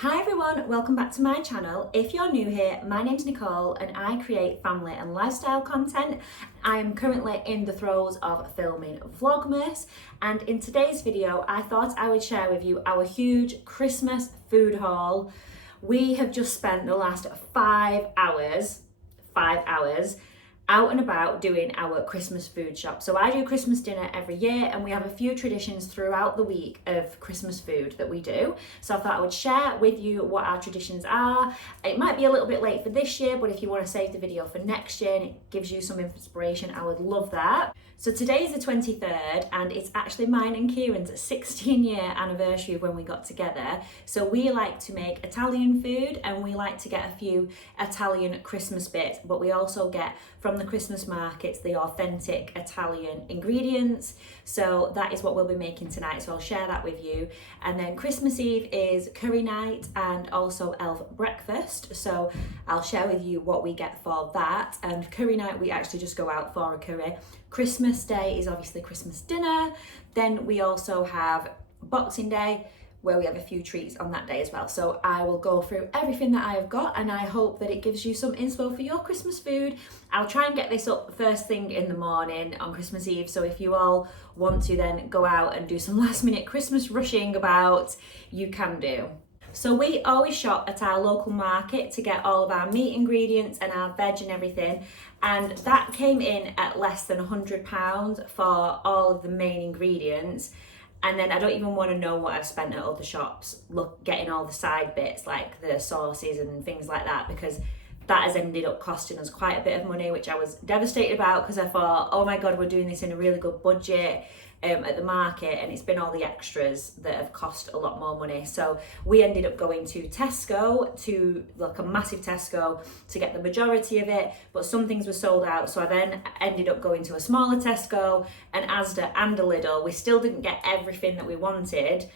Hi everyone, welcome back to my channel. If you're new here, my name's Nicole and I create family and lifestyle content. I am currently in the throes of filming Vlogmas, and in today's video I thought I would share with you our huge Christmas food haul. We have just spent the last 5 hours out and about doing our Christmas food shop. So I do Christmas dinner every year and we have a few traditions throughout the week of Christmas food that we do. So I thought I would share with you what our traditions are. It might be a little bit late for this year, but if you want to save the video for next year and it gives you some inspiration, I would love that. So today is the 23rd and it's actually mine and Kieran's 16-year anniversary of when we got together. So we like to make Italian food and we like to get a few Italian Christmas bits, but we also get from the Christmas markets the authentic Italian ingredients. So that is what we'll be making tonight, so I'll share that with you. And then Christmas Eve is curry night and also elf breakfast, so I'll share with you what we get for that. And curry night, we actually just go out for a curry. Christmas Day is obviously Christmas dinner. Then we also have Boxing Day, where we have a few treats on that day as well. So I will go through everything that I have got and I hope that it gives you some inspo for your Christmas food. I'll try and get this up first thing in the morning on Christmas Eve, so if you all want to then go out and do some last minute Christmas rushing about, you can do. So we always shop at our local market to get all of our meat ingredients and our veg and everything, and that came in at less than £100 for all of the main ingredients. And then I don't even want to know what I've spent at other shops getting all the side bits like the sauces and things like that, because that has ended up costing us quite a bit of money, which I was devastated about because I thought, oh my god, we're doing this in a really good budget at the market, and it's been all the extras that have cost a lot more money. So we ended up going to Tesco, to like a massive Tesco, to get the majority of it, but some things were sold out, so I then ended up going to a smaller Tesco, and Asda and a Lidl. We still didn't get everything that we wanted.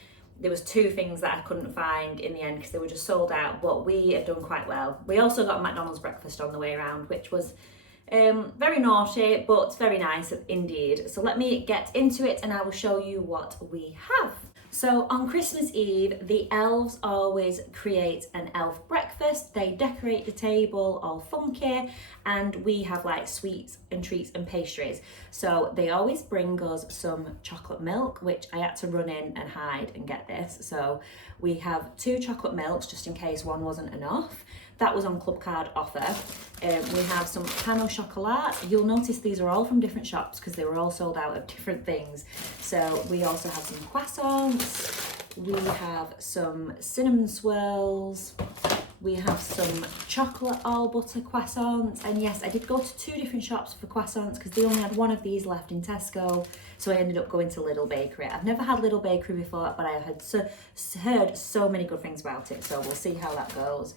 There was two things that I couldn't find in the end because they were just sold out, but we have done quite well. We also got McDonald's breakfast on the way around, which was very naughty, but very nice indeed. So let me get into it and I will show you what we have. So on Christmas Eve, the elves always create an elf breakfast. They decorate the table all funky, and we have like sweets and treats and pastries. So they always bring us some chocolate milk, which I had to run in and hide and get this. So we have 2 chocolate milks just in case one wasn't enough. That was on Club Card offer. We have some pain au chocolat. You'll notice these are all from different shops because they were all sold out of different things. So we also have some croissants. We have some cinnamon swirls. We have some chocolate all butter croissants. And yes, I did go to 2 different shops for croissants because they only had one of these left in Tesco. So I ended up going to Lidl Bakery. I've never had Lidl Bakery before, but I have heard so many good things about it. So we'll see how that goes.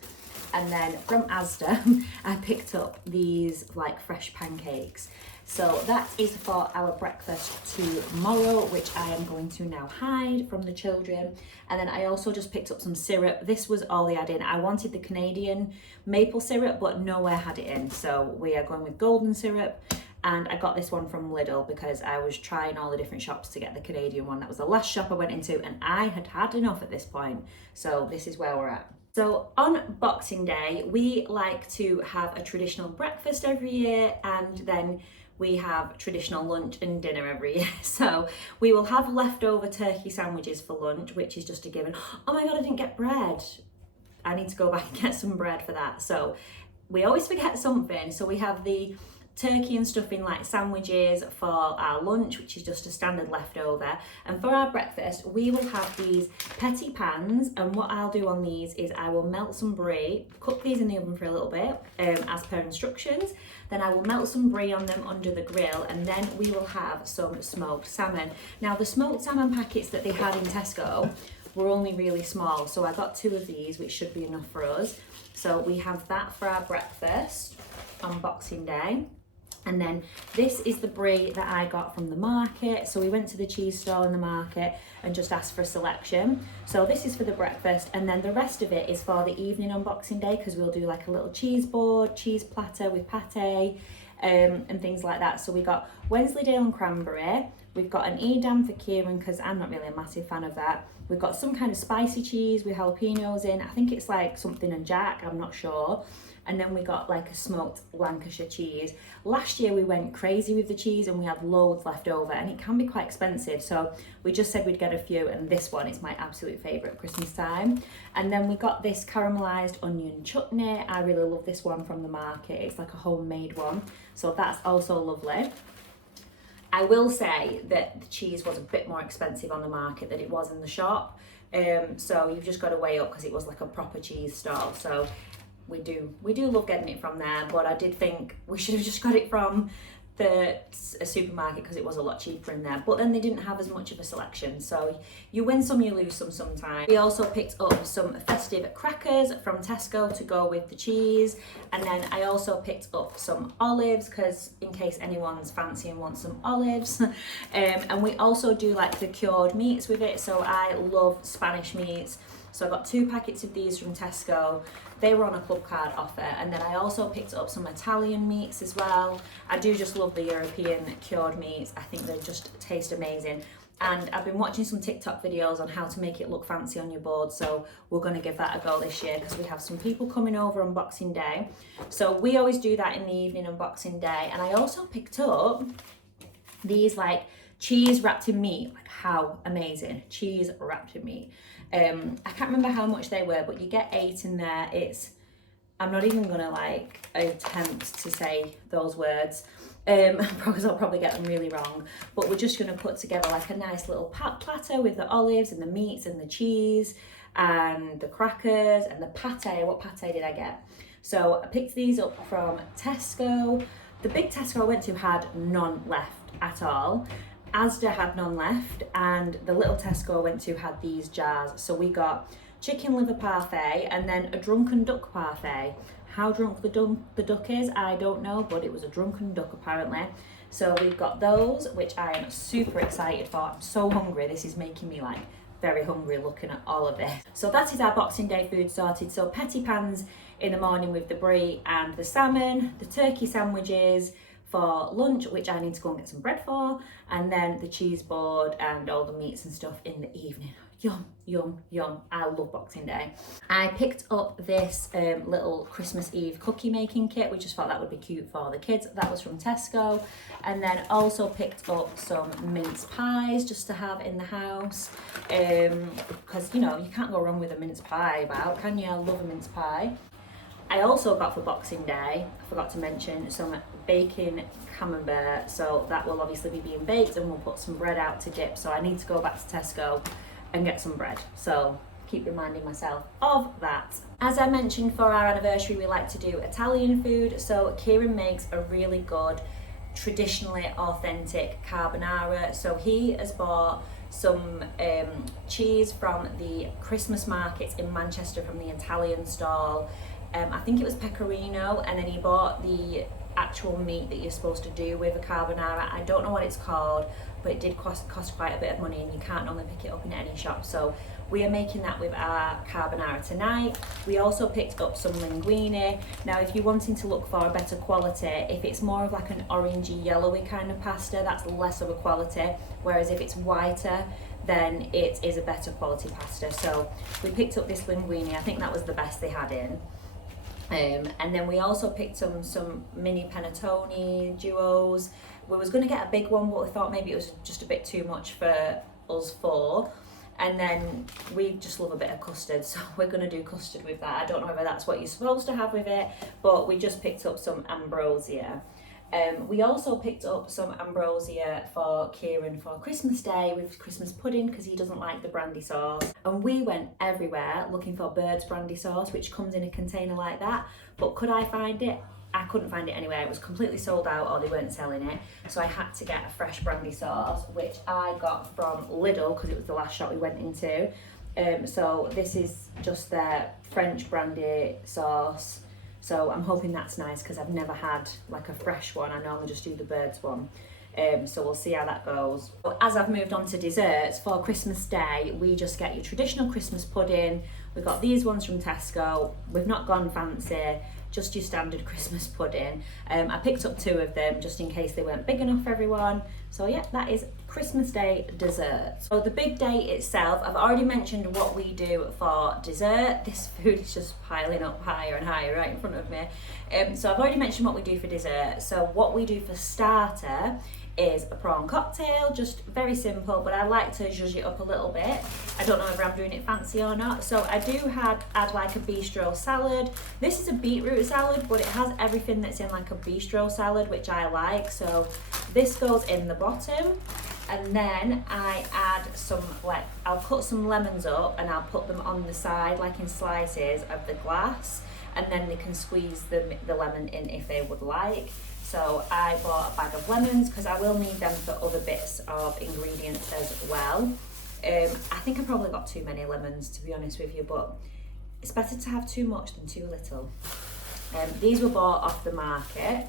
And then from Asda, I picked up these like fresh pancakes. So that is for our breakfast tomorrow, which I am going to now hide from the children. And then I also just picked up some syrup. This was all they had in. I wanted the Canadian maple syrup, but nowhere had it in. So we are going with golden syrup. And I got this one from Lidl because I was trying all the different shops to get the Canadian one. That was the last shop I went into and I had had enough at this point. So this is where we're at. So on Boxing Day, we like to have a traditional breakfast every year, and then we have traditional lunch and dinner every year. So we will have leftover turkey sandwiches for lunch, which is just a given. Oh my god, I didn't get bread. I need to go back and get some bread for that. So we always forget something. So we have the turkey and stuffing like sandwiches for our lunch, which is just a standard leftover, and for our breakfast we will have these petit pans. And what I'll do on these is I will melt some brie, cook these in the oven for a little bit as per instructions, then I will melt some brie on them under the grill, and then we will have some smoked salmon. Now the smoked salmon packets that they had in Tesco were only really small, so I got 2 of these, which should be enough for us. So we have that for our breakfast on Boxing Day. And then this is the brie that I got from the market. So we went to the cheese stall in the market and just asked for a selection. So this is for the breakfast, and then the rest of it is for the evening on Boxing Day, because we'll do like a little cheese board, cheese platter with pate, and things like that. So we got Wensleydale and cranberry, We've got an Edam for Kieran because I'm not really a massive fan of that. We've got some kind of spicy cheese with jalapenos in. I think it's like something and Jack, I'm not sure. And then we got like a smoked Lancashire cheese. Last year we went crazy with the cheese and we had loads left over, and it can be quite expensive. So we just said we'd get a few, and this one is my absolute favourite at Christmas time. And then we got this caramelised onion chutney. I really love this one from the market. It's like a homemade one. So that's also lovely. I will say that the cheese was a bit more expensive on the market than it was in the shop. So you've just got to weigh up because it was like a proper cheese stall. So we do love getting it from there, but I did think we should have just got it from the supermarket because it was a lot cheaper in there. But then they didn't have as much of a selection, so you win some, you lose some sometimes. We also picked up some festive crackers from Tesco to go with the cheese, and then I also picked up some olives because in case anyone's fancy and wants some olives. And we also do like the cured meats with it, so I love Spanish meats. So I got 2 packets of these from Tesco. They were on a club card offer, and then I also picked up some Italian meats as well. I do just love the European cured meats. I think they just taste amazing. And I've been watching some TikTok videos on how to make it look fancy on your board, so we're going to give that a go this year because we have some people coming over on Boxing Day. So we always do that in the evening on Boxing Day. And I also picked up these like cheese wrapped in meat. Like, how amazing, cheese wrapped in meat. I can't remember how much they were, but you get 8 in there. I'm not even gonna like attempt to say those words because I'll probably get them really wrong, but we're just gonna put together like a nice little platter with the olives and the meats and the cheese and the crackers and the pate. What pate did I get? So I picked these up from Tesco. The big Tesco I went to had none left at all. Asda had none left, and the little Tesco I went to had these jars. So we got chicken liver parfait and then a drunken duck parfait. How drunk the duck is, I don't know, but it was a drunken duck apparently. So we've got those, which I am super excited for. I'm so hungry. This is making me like very hungry looking at all of this. So that is our Boxing Day food sorted. So petit pans in the morning with the brie and the salmon, the turkey sandwiches for lunch, which I need to go and get some bread for, and then the cheese board and all the meats and stuff in the evening. Yum, yum, yum. I love Boxing Day. I picked up this little Christmas Eve cookie making kit. We just thought that would be cute for the kids. That was from Tesco. And then also picked up some mince pies just to have in the house. Because, you know, you can't go wrong with a mince pie about, can you? I love a mince pie. I also got for Boxing Day, I forgot to mention, some bacon camembert. So that will obviously be being baked, and we'll put some bread out to dip. So I need to go back to Tesco and get some bread. So keep reminding myself of that. As I mentioned, for our anniversary, we like to do Italian food. So Kieran makes a really good, traditionally authentic carbonara. So he has bought some cheese from the Christmas markets in Manchester from the Italian stall. I think it was pecorino, and then he bought the actual meat that you're supposed to do with a carbonara. I don't know what it's called, but it did cost quite a bit of money, and you can't normally pick it up in any shop. So we are making that with our carbonara tonight. We also picked up some linguine. Now, if you're wanting to look for a better quality, if it's more of like an orangey yellowy kind of pasta, that's less of a quality, whereas if it's whiter, then it is a better quality pasta. So we picked up this linguine. I think that was the best they had in. And then we also picked some mini panettone duos. We was going to get a big one, but we thought maybe it was just a bit too much for us 4. And then we just love a bit of custard, so we're going to do custard with that. I don't know whether that's what you're supposed to have with it, but we just picked up some ambrosia. We also picked up some ambrosia for Kieran for Christmas Day with Christmas pudding because he doesn't like the brandy sauce. And we went everywhere looking for Bird's brandy sauce, which comes in a container like that. But could I find it? I couldn't find it anywhere. It was completely sold out, or they weren't selling it. So I had to get a fresh brandy sauce, which I got from Lidl because it was the last shop we went into. So this is just their French brandy sauce. So I'm hoping that's nice because I've never had like a fresh one. I normally just do the Bird's one. So we'll see how that goes. As I've moved on to desserts, for Christmas Day, we just get your traditional Christmas pudding. We've got these ones from Tesco. We've not gone fancy, just your standard Christmas pudding. I picked up 2 of them just in case they weren't big enough for everyone. So yeah, that is Christmas Day dessert. So the big day itself, I've already mentioned what we do for dessert. This food is just piling up higher and higher right in front of me. So I've already mentioned what we do for dessert. So what we do for starter is a prawn cocktail, just very simple, but I like to zhuzh it up a little bit. I don't know if I'm doing it fancy or not. So I do add like a bistro salad. This is a beetroot salad, but it has everything that's in like a bistro salad, which I like. So this goes in the bottom, and then I add some, like, I'll cut some lemons up and I'll put them on the side, like in slices of the glass, and then they can squeeze the lemon in if they would like. So I bought a bag of lemons because I will need them for other bits of ingredients as well. I think I probably got too many lemons, to be honest with you, but it's better to have too much than too little. These were bought off the market.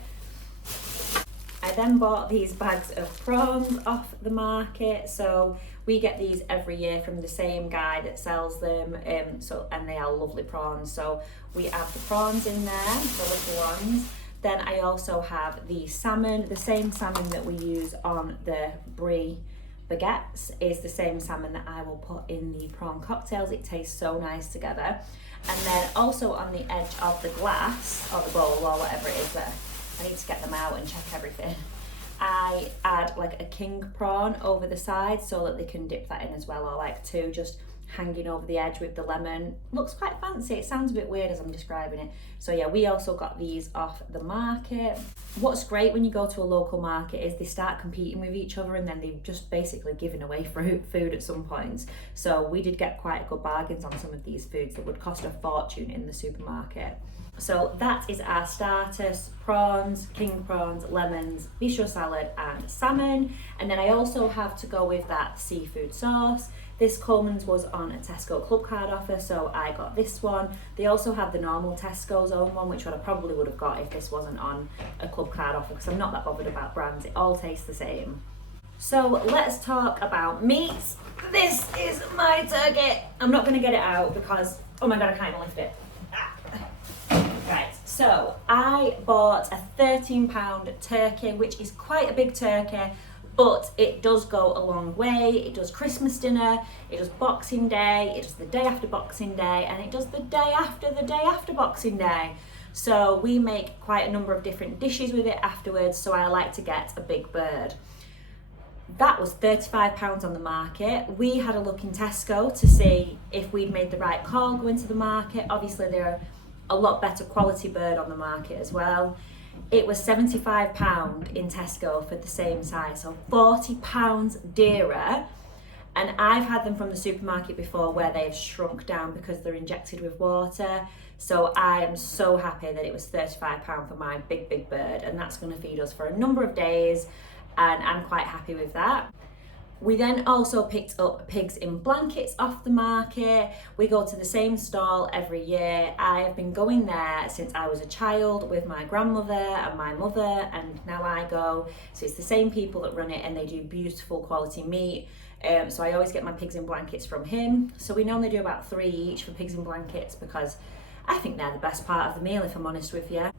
I then bought these bags of prawns off the market. So we get these every year from the same guy that sells them. And they are lovely prawns. So we add the prawns in there, the little ones. Then I also have the salmon, the same salmon that we use on the brie baguettes is the same salmon that I will put in the prawn cocktails. It tastes so nice together. And then also on the edge of the glass or the bowl or whatever it is there, I need to get them out and check everything. I add like a king prawn over the side so that they can dip that in as well, or like 2 just hanging over the edge with the lemon. Looks quite fancy. It sounds a bit weird as I'm describing it. So yeah, we also got these off the market. What's great when you go to a local market is they start competing with each other, and then they've just basically given away food at some points. So we did get quite good bargains on some of these foods that would cost a fortune in the supermarket. So that is our starters: prawns, king prawns, lemons, bistro salad and salmon. And then I also have to go with that seafood sauce. This Coleman's was on a Tesco club card offer, so I got this one. They also have the normal Tesco's own one, which I probably would have got if this wasn't on a club card offer, because I'm not that bothered about brands. It all tastes the same. So let's talk about meats. This is my turkey. I'm not going to get it out because, oh my god, I can't even lift it. Right, so I bought a £13 turkey, which is quite a big turkey, but it does go a long way. It does Christmas dinner, it does Boxing Day, it does the day after Boxing Day, and it does the day after Boxing Day. So we make quite a number of different dishes with it afterwards, so I like to get a big bird. That was £35 on the market. We had a look in Tesco to see if we'd made the right call going to the market. Obviously there are a lot better quality bird on the market as well. It was £75 in Tesco for the same size, so £40 dearer. And I've had them from the supermarket before where they've shrunk down because they're injected with water. So I am so happy that it was £35 for my big bird, and that's going to feed us for a number of days, and I'm quite happy with that. We then also picked up pigs in blankets off the market. We go to the same stall every year. I have been going there since I was a child with my grandmother and my mother, and now I go. So it's the same people that run it, and they do beautiful quality meat. So I always get my pigs in blankets from him. So we normally do about 3 each for pigs in blankets because I think they're the best part of the meal, if I'm honest with you.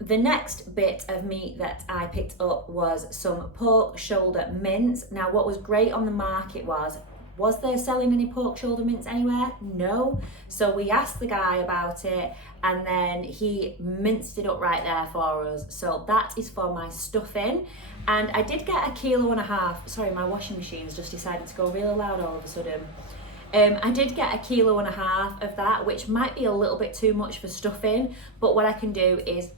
The next bit of meat that I picked up was some pork shoulder mince. Now, what was great on the market was there selling any pork shoulder mince anywhere? No. So we asked the guy about it, and then he minced it up right there for us. So that is for my stuffing. And I did get 1.5 kilos. Sorry, my washing machine's just decided to go really loud all of a sudden. I did get 1.5 kilos of that, which might be a little bit too much for stuffing, but what I can do is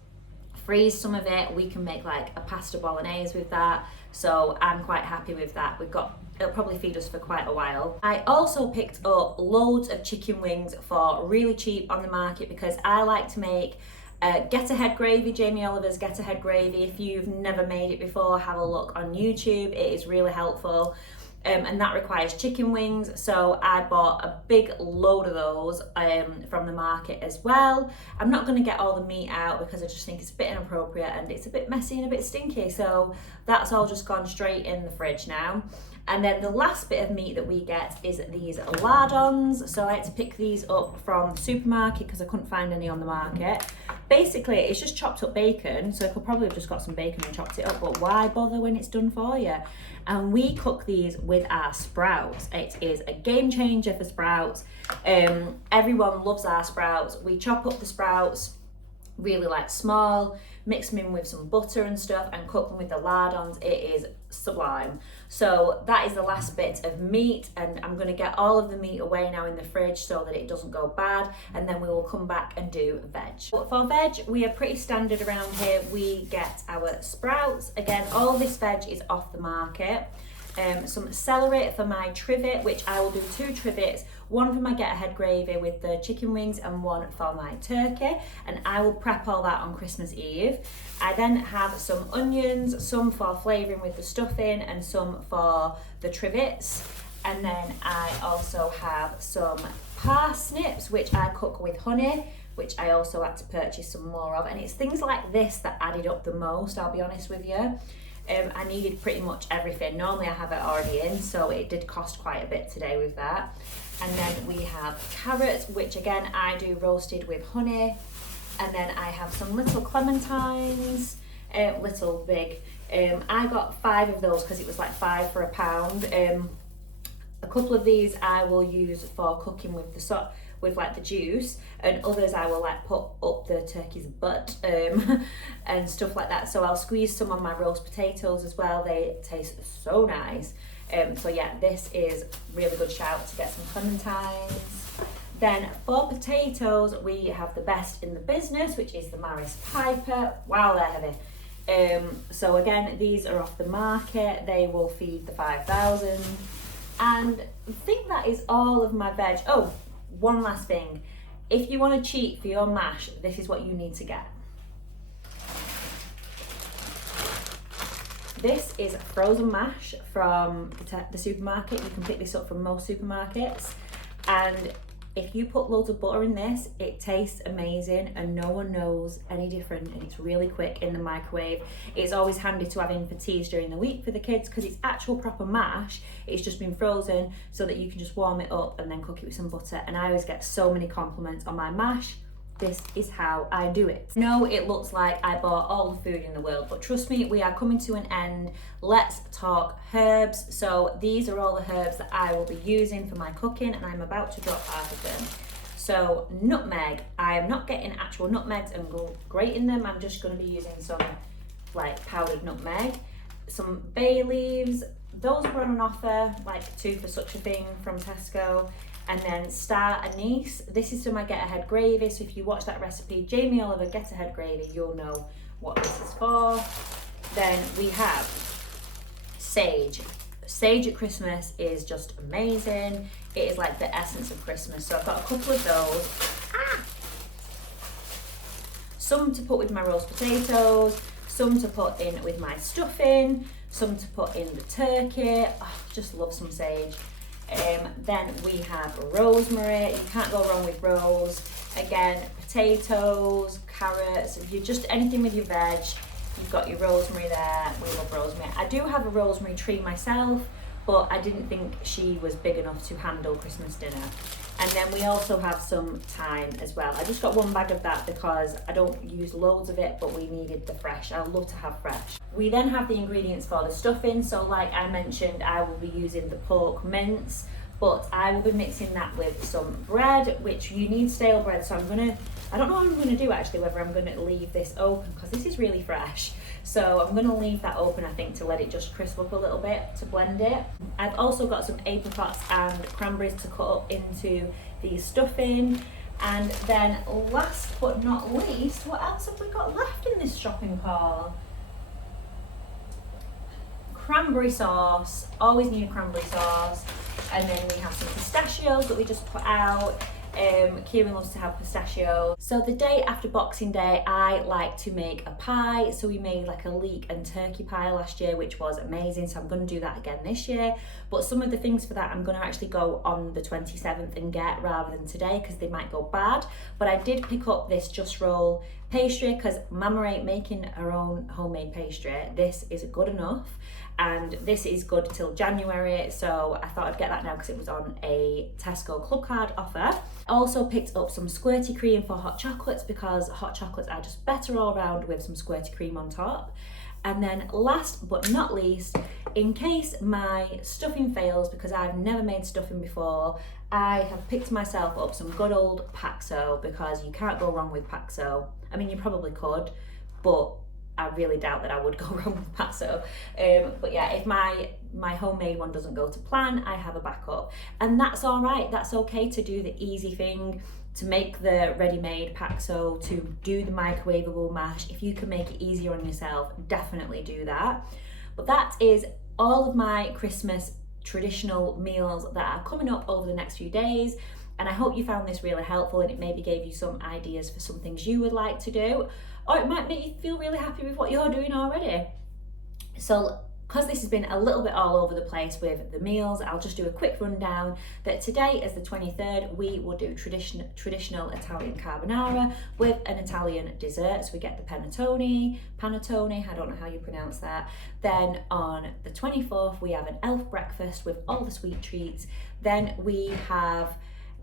freeze some of it. We can make like a pasta bolognese with that, so I'm quite happy with that. It'll probably feed us for quite a while. I also picked up loads of chicken wings for really cheap on the market because I like to make Get Ahead gravy, Jamie Oliver's Get Ahead gravy. If you've never made it before, have a look on YouTube. It is really helpful. And that requires chicken wings, so I bought a big load of those from the market as well. I'm not going to get all the meat out because I just think it's a bit inappropriate and it's a bit messy and a bit stinky, so that's all just gone straight in the fridge now. And then the last bit of meat that we get is these lardons. So I had to pick these up from the supermarket because I couldn't find any on the market. basically it's just chopped up bacon, so I could probably have just got some bacon and chopped it up, but why bother when it's done for you? And we cook these with our sprouts. It is a game changer for sprouts. Everyone loves our sprouts. We chop up the sprouts really like small, mix them in with some butter and stuff, and cook them with the lardons. It is sublime. So that is the last bit of meat, and I'm going to get all of the meat away now in the fridge so that it doesn't go bad, and then we will come back and do veg. For veg, we are pretty standard around here. We get our sprouts. Again, all this veg is off the market. Some celery for my trivet, which I will do 2 trivets, one for my get ahead gravy with the chicken wings and one for my turkey, and I will prep all that on Christmas Eve. I then have some onions, some for flavouring with the stuffing and some for the trivets, and then I also have some parsnips which I cook with honey, which I also had to purchase some more of, and it's things like this that added up the most, I'll be honest with you. I needed pretty much everything. Normally I have it already in, so it did cost quite a bit today with that. And then we have carrots, which again I do roasted with honey. And then I have some little clementines, little big. I got 5 of those because it was like 5 for £1. A couple of these I will use for cooking with the with like the juice, and others I will like put up the turkey's butt and stuff like that. So I'll squeeze some on my roast potatoes as well. They taste so nice. So yeah, this is really good shout to get some clementines. Then for potatoes, we have the best in the business, which is the Maris Piper. Wow, they're heavy. So again, these are off the market. They will feed the 5,000. And I think that is all of my veg. Oh, one last thing. If you want to cheat for your mash, this is what you need to get. This is frozen mash from the supermarket. You can pick this up from most supermarkets. And if you put loads of butter in this, it tastes amazing and no one knows any different, and it's really quick in the microwave. It's always handy to have in for teas during the week for the kids because it's actual proper mash. It's just been frozen so that you can just warm it up and then cook it with some butter. And I always get so many compliments on my mash. This is how I do it. No, it looks like I bought all the food in the world, but trust me, we are coming to an end. Let's talk herbs. So these are all the herbs that I will be using for my cooking, and I'm about to drop half of them. So nutmeg, I am not getting actual nutmegs and grating them. I'm just going to be using some like powdered nutmeg. Some bay leaves, those were on offer, like 2 for such a thing from Tesco. And then star anise. This is for my get ahead gravy. So if you watch that recipe, Jamie Oliver get ahead gravy, you'll know what this is for. Then we have sage. Sage at Christmas is just amazing. It is like the essence of Christmas. So I've got a couple of those. Some to put with my roast potatoes, some to put in with my stuffing, some to put in the turkey. Oh, just love some sage. Then we have rosemary. You can't go wrong with rose. Again, potatoes, carrots, if you just anything with your veg, you've got your rosemary there. We love rosemary. I do have a rosemary tree myself, but I didn't think she was big enough to handle Christmas dinner. And then we also have some thyme as well. I just got 1 bag of that because I don't use loads of it, but we needed the fresh. I love to have fresh. We then have the ingredients for the stuffing. So like I mentioned, I will be using the pork mince, but I will be mixing that with some bread, which you need stale bread. So I don't know what I'm gonna do actually, whether I'm gonna leave this open because this is really fresh. So I'm gonna leave that open, I think, to let it just crisp up a little bit to blend it. I've also got some apricots and cranberries to cut up into the stuffing. And then last but not least, what else have we got left in this shopping haul? Cranberry sauce, always need a cranberry sauce. And then we have some pistachios that we just put out. Kieran loves to have pistachios. So the day after Boxing Day, I like to make a pie. So we made like a leek and turkey pie last year, which was amazing. So I'm going to do that again this year. But some of the things for that I'm going to actually go on the 27th and get rather than today because they might go bad. But I did pick up this Just Roll pastry, because Mama ain't making her own homemade pastry. This is good enough, and this is good till January, so I thought I'd get that now because it was on a Tesco club card offer. Also picked up some squirty cream for hot chocolates, because hot chocolates are just better all around with some squirty cream on top. And then last but not least, in case my stuffing fails, because I've never made stuffing before, I have picked myself up some good old Paxo, because you can't go wrong with Paxo. I mean, you probably could, but I really doubt that I would go wrong with Paxo. But yeah, if my homemade one doesn't go to plan, I have a backup. And that's all right. That's okay to do the easy thing, to make the ready-made Paxo, to do the microwavable mash. If you can make it easier on yourself, definitely do that. But that is all of my Christmas traditional meals that are coming up over the next few days. And I hope you found this really helpful, and it maybe gave you some ideas for some things you would like to do, or it might make you feel really happy with what you're doing already. So, because this has been a little bit all over the place with the meals, I'll just do a quick rundown that today is the 23rd, we will do traditional Italian carbonara with an Italian dessert. So we get the panettone, I don't know how you pronounce that. Then on the 24th, we have an elf breakfast with all the sweet treats. Then we have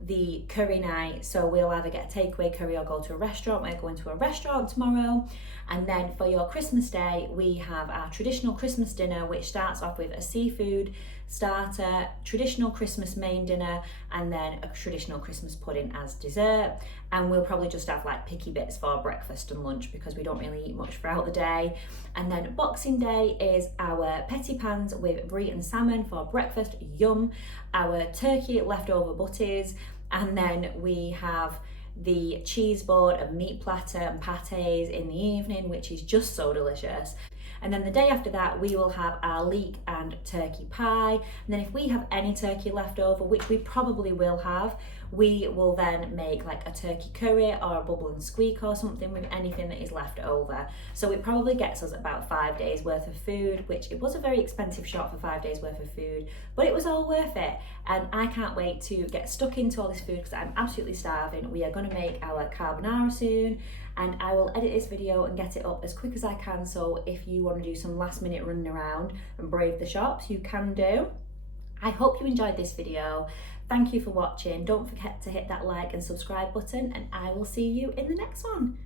the curry night, so we'll either get a takeaway curry or go to a restaurant. We're going to a restaurant tomorrow. And then for your Christmas day, we have our traditional Christmas dinner, which starts off with a seafood starter, traditional Christmas main dinner, and then a traditional Christmas pudding as dessert. And we'll probably just have like picky bits for breakfast and lunch, because we don't really eat much throughout the day. And then Boxing Day is our petit pans with brie and salmon for breakfast, yum, our turkey leftover butties, and then we have the cheese board, a meat platter and pâtés in the evening, which is just so delicious. And then the day after that, we will have our leek and turkey pie. And then if we have any turkey left over, which we probably will have, we will then make like a turkey curry or a bubble and squeak or something with anything that is left over. So it probably gets us about 5 days worth of food, which it was a very expensive shop for 5 days worth of food, but it was all worth it. And I can't wait to get stuck into all this food, because I'm absolutely starving. We are going to make our carbonara soon, and I will edit this video and get it up as quick as I can. So if you want to do some last minute running around and brave the shops, you can do. I hope you enjoyed this video. Thank you for watching. Don't forget to hit that like and subscribe button, and I will see you in the next one.